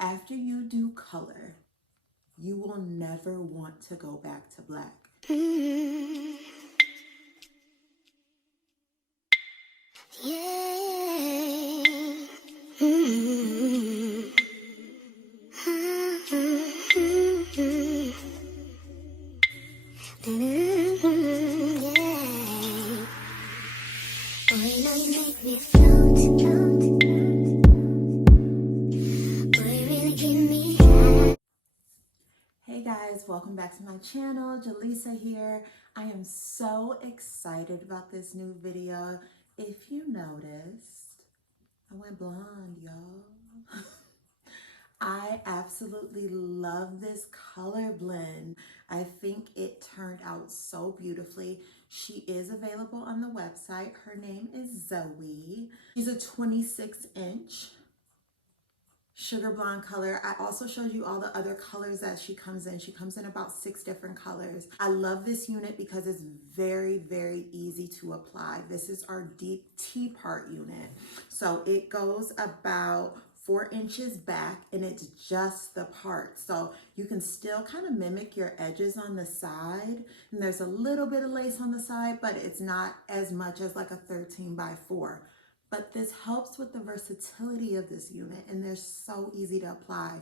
After you do color, you will never want to go back to black. Hey guys, welcome back to my channel. Jalissa here. I am so excited about this new video. If you noticed, I went blonde, y'all. I absolutely love this color blend. I think it turned out so beautifully. She is available on the website. Her name is ZOEY. She's a 26-inch sugar blonde color. I also showed you all the other colors that she comes in. She comes in about 6 different colors. I love this unit because it's very, very easy to apply. This is our deep T-part unit. So it goes about 4 inches back and it's just the part. So you can still kind of mimic your edges on the side. And there's a little bit of lace on the side, but it's not as much as like a 13x4. But this helps with the versatility of this unit and they're so easy to apply.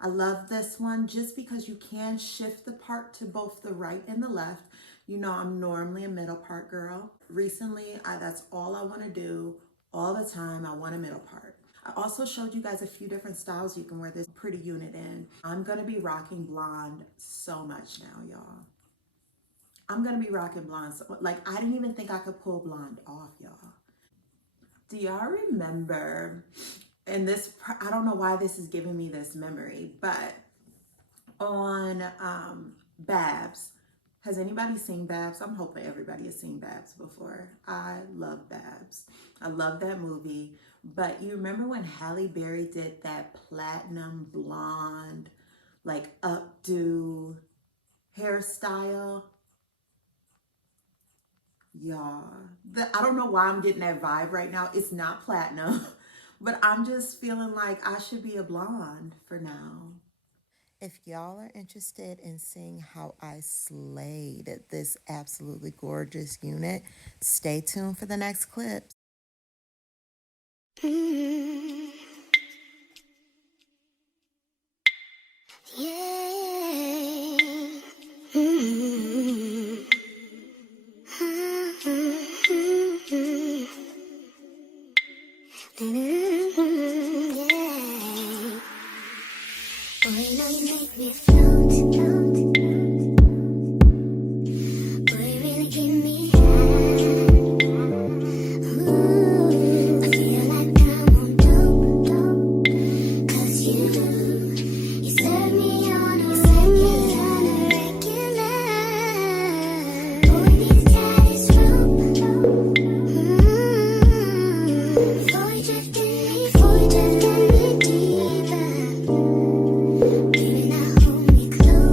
I love this one just because you can shift the part to both the right and the left. You know, I'm normally a middle part girl. Recently, that's all I want to do all the time. I want a middle part. I also showed you guys a few different styles you can wear this pretty unit in. I'm going to be rocking blonde so much now, y'all. I'm going to be rocking blonde. So, like, I didn't even think I could pull blonde off, y'all. Do y'all remember, and this, I don't know why this is giving me this memory, but on Babs, has anybody seen Babs? I'm hoping everybody has seen Babs before. I love Babs. I love that movie. But you remember when Halle Berry did that platinum blonde, like updo hairstyle? Y'all, I don't know why I'm getting that vibe right now. It's not platinum, but I'm just feeling like I should be a blonde for now. If y'all are interested in seeing how I slayed this absolutely gorgeous unit, stay tuned for the next clip. Hold me close.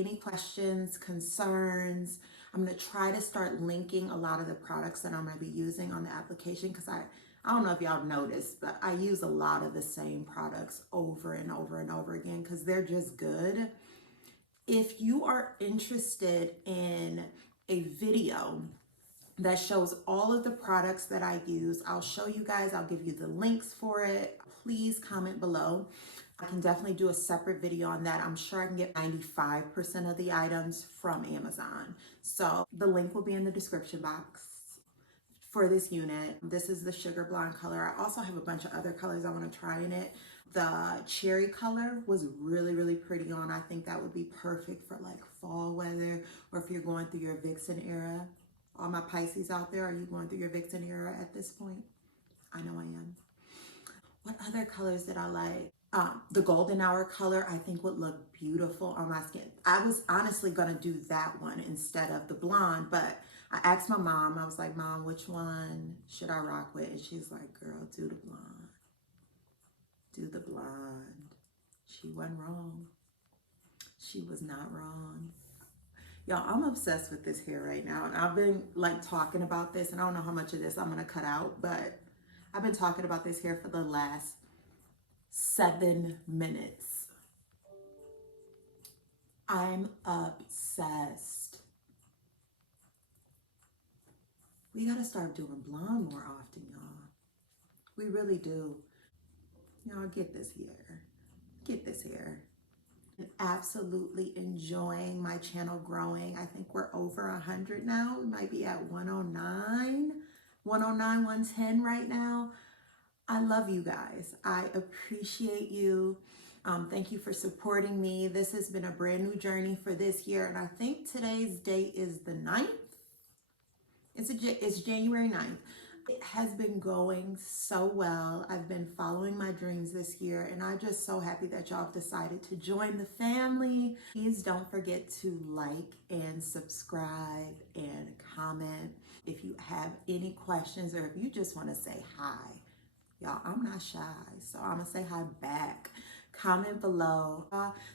any questions, concerns, I'm going to try to start linking a lot of the products that I'm going to be using on the application, because I don't know if y'all noticed, but I use a lot of the same products over and over and over again because they're just good. If you are interested in a video that shows all of the products that I use, I'll show you guys, I'll give you the links for it. Please comment below. I can definitely do a separate video on that. I'm sure I can get 95% of the items from Amazon. So the link will be in the description box for this unit. This is the sugar blonde color. I also have a bunch of other colors I want to try in it. The cherry color was really, really pretty on. I think that would be perfect for like fall weather, or if you're going through your Vixen era. All my Pisces out there, are you going through your Vixen era at this point? I know I am. What other colors did I like? The golden hour color I think would look beautiful on my skin. I was honestly gonna do that one instead of the blonde, but I asked my mom, I was like, Mom, which one should I rock with? And she's like, girl, do the blonde. Do the blonde. She wasn't wrong. She was not wrong. Y'all, I'm obsessed with this hair right now. And I've been like talking about this, and I don't know how much of this I'm gonna cut out, but I've been talking about this hair for the last 7 minutes. I'm obsessed. We gotta start doing blonde more often, y'all. We really do. Y'all get this hair. Get this hair. Absolutely enjoying my channel growing. I think we're over 100 now. We might be at 109, 110 right now. I love you guys. I appreciate you. Thank you for supporting me. This has been a brand new journey for this year, and I think today's date is the 9th. It's January 9th. It has been going so well. I've been following my dreams this year, and I'm just so happy that y'all have decided to join the family. Please don't forget to like and subscribe and comment if you have any questions, or if you just want to say hi. Y'all, I'm not shy, so I'm gonna say hi back. Comment below.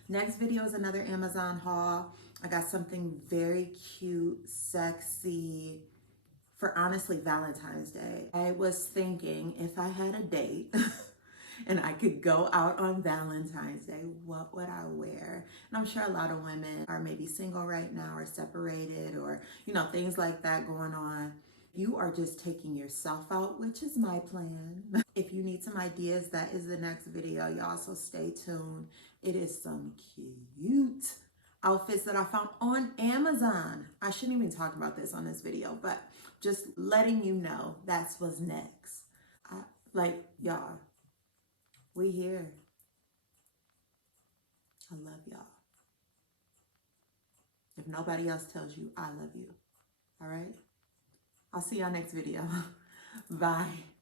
Next video is another Amazon haul. I got something very cute, sexy, for honestly Valentine's Day. I was thinking if I had a date and I could go out on Valentine's Day, what would I wear? And I'm sure a lot of women are maybe single right now, or separated, or things like that going on. You are just taking yourself out, which is my plan. If you need some ideas, that is the next video, y'all, so stay tuned. It is some cute outfits that I found on Amazon. I shouldn't even talk about this on this video, but just letting you know that's what's next. Y'all, we here. I love y'all. If nobody else tells you, I love you. All right? I'll see y'all next video. Bye.